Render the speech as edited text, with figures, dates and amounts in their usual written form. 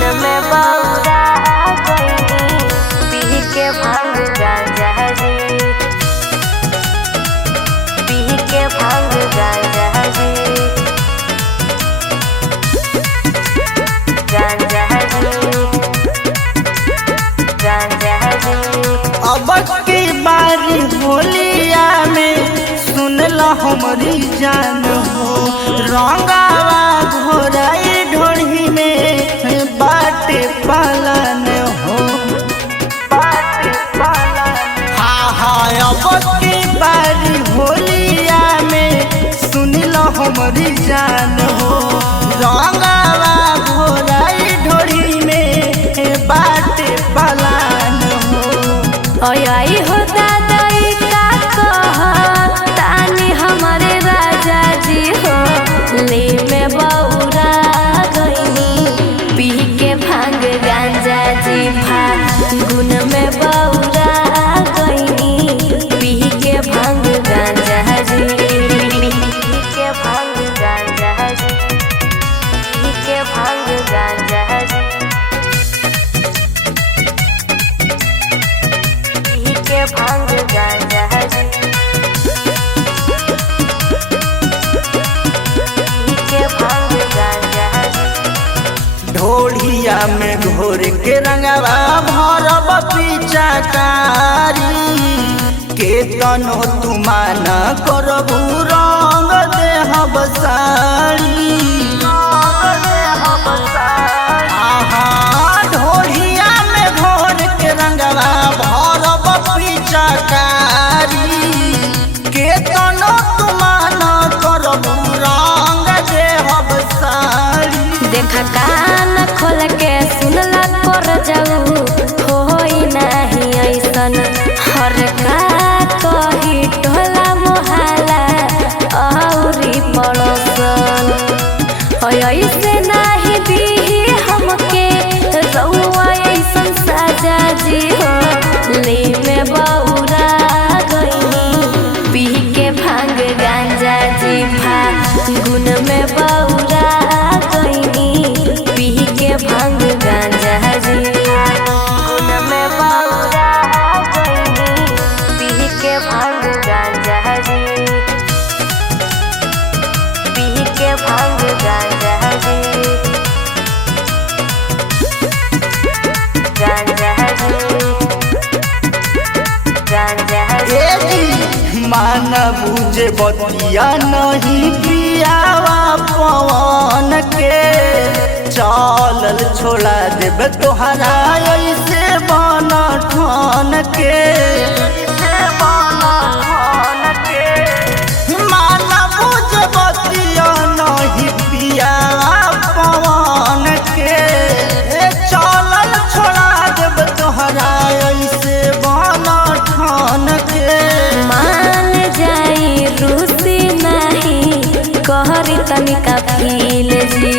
गुन में बौरा गईनी पी के भांग गांजा जी, पी के भांग गांजा जी, गांजा जी, गांजा जी। अब की बारी होलिया में सुनला हमरी जान हो, रंगावा घोराई ढोली में बाटे पालन हो, बाटे पालन। हाँ हाँ अब की बारी होलिया में सुनला हमरी जान हो, रंगावा घोराई ढोली में बाटे पालन हो। आई हो दादाई का कह तानी हमारे राजा जी हो, ले में बौरा गईनी पी के भांग गांजा जी, फागुन में बौरा गईनी पी के भांग गांजा जी, पी के भांग गांजा जी, पी के भांग गांजा जी, के भांग गांजा जी, के भांग गांजा जी। ढोलिया में घोर के रंगवा भरब पिचकारी, के तनो तुमान करबू रंग देहब साड़ी, ढोलिया में घोर के रंगवा भरब पिचकारी, के तनो तुमान करबू रंग देहब साड़ी। देखा कान खोल के सुनला कर जाऊ, होई नहीं ऐसन हर का कही टोला मोहल्ला औरी पड़ोसन, ऐसे नहीं दी हमके रउआ ऐसन साजा जी हो, ले में बौरा गईनी पी के भांग गांजा जी, फागुन में बौरा गईनी पी के भांग गांजा जी, गुन में बौरा गईनी पी के भांग गांजा जी, पी के भांग गांजा जी, गांजा जी, गांजा जी। मान बुझे बतिया नहीं पियावा पवन के, चलल छोड़ा देब तोहरा ऐसे बन ठन के, मान बुझे बतिया नहीं पियावा पवन के, चलल छोड़ा देब तोहरा ऐसे बन ठन के। मान जाई रूसी नहीं कहरी तनिका फील जी,